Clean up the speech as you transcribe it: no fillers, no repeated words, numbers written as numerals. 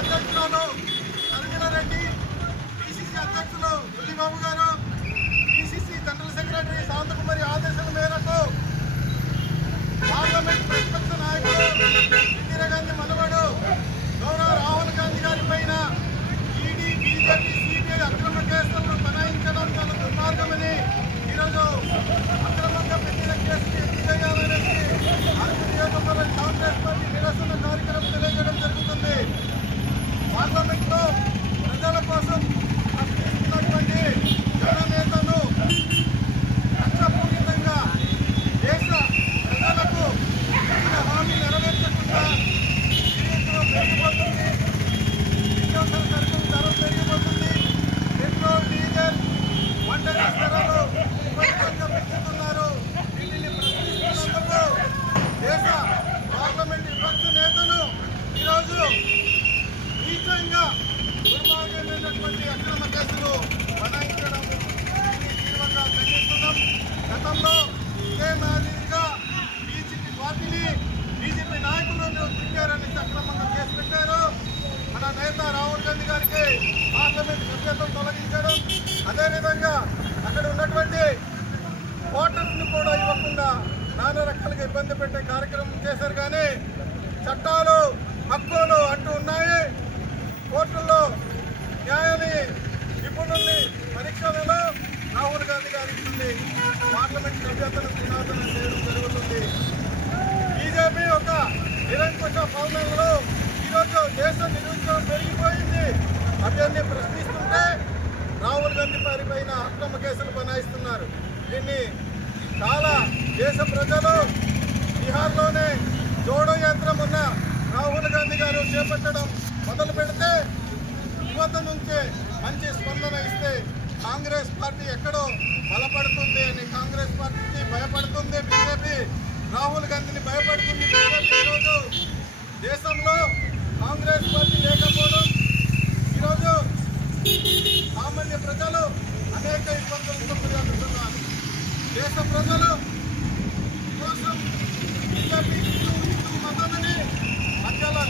అధ్యక్షురాలు అర్జున రెడ్డి, పిసిసి అధ్యక్షులు బుల్లిబాబు గారు, పిసిసి జనరల్ సెక్రటరీ శాంతకుమారి ఆదేశాల మేరకు పార్లమెంట్ ప్రతిపక్ష నాయకులు ఇందిరాగాంధీ మనవడు గౌరవ రాహుల్ గాంధీ గారి పైన ఈడీ, బీజేపీ, సిబిఐ అక్రమ కేసులను బనాయించడం చాలా దుర్మార్గమని, ఈరోజు అక్రమంగా పెట్టిన కేసుని ఎత్తి చేయాలనేసి అరకు నియోజకవర్గం కాంగ్రెస్ పార్టీ నిరసన కార్యక్రమం తెలియజేయడం జరుగుతుంది. పార్లమెంట్లో ప్రజల కోసం ప్రశ్నిస్తున్నటువంటి జననేతను కక్షపూరితంగా దేశ ప్రజలకు ఇచ్చిన హామీ నెరవేర్చకుండా జీవితంలో పెరిగిపోతుంది, నిత్యావసర సరుకుల ధర పెరిగిపోతుంది, పెట్రోల్, డీజిల్, వంట గ్యాస్ ధరలు విపరీతంగా పెంచుతున్నారు. వీటిని ప్రశ్నిస్తున్నందుకు దేశ పార్లమెంట్ విపక్ష నేతను ఈరోజు నీచంగా దుర్మార్గమైనటువంటి అక్రమ కేసులు బనాయించడం తీవ్రంగా ఖండిస్తున్నాం. గతంలో ఇదే మాదిరిగా బీజేపీ పార్టీని బీజేపీ నాయకులు తిరిగారని అక్రమంగా కేసు పెట్టారు. మన నేత రాహుల్ గాంధీ గారికి పార్లమెంట్ సభ్యత్వం తొలగించడం, అదేవిధంగా అక్కడ ఉన్నటువంటి ఓటర్స్ ని కూడా ఇవ్వకుండా నానా రకాలుగా ఇబ్బంది పెట్టే కార్యక్రమం చేశారు. కానీ చట్టాలు, హక్కులు అంటూ ఉన్నాయి. కోర్టుల్లో న్యాయాన్ని, నిపుణుల్ని పరీక్షలలో రాహుల్ గాంధీ గారి ఇస్తుంది పార్లమెంట్ సభ్యతను పునాదన చేయడం జరుగుతుంది. బీజేపీ ఒక నిరంకుశ పాలనలో ఈరోజు దేశ నిరుద్యోగం పెరిగిపోయింది. అవన్నీ ప్రశ్నిస్తుంటే రాహుల్ గాంధీ వారి పైన అక్రమ కేసులు బనాయిస్తున్నారు. దీన్ని చాలా దేశ ప్రజలు బీహార్లోనే జోడో యంత్రం ఉన్న రాహుల్ గాంధీ గారు చేపట్టడం మొదలు పెడితే యువత నుంచే మంచి స్పందన ఇస్తే కాంగ్రెస్ పార్టీ ఎక్కడో బలపడుతుంది అని కాంగ్రెస్ పార్టీకి భయపడుతుంది బీజేపీ, రాహుల్ గాంధీని భయపడుతుంది బీజేపీ. ఈరోజు దేశంలో కాంగ్రెస్ పార్టీ లేకపోవడం ఈరోజు సామాన్య ప్రజలు అనేక ఇబ్బందులతో గురవుతున్నారు. దేశ ప్రజలు కోసం బీజేపీ హిందూ మతాన్ని మధ్యలో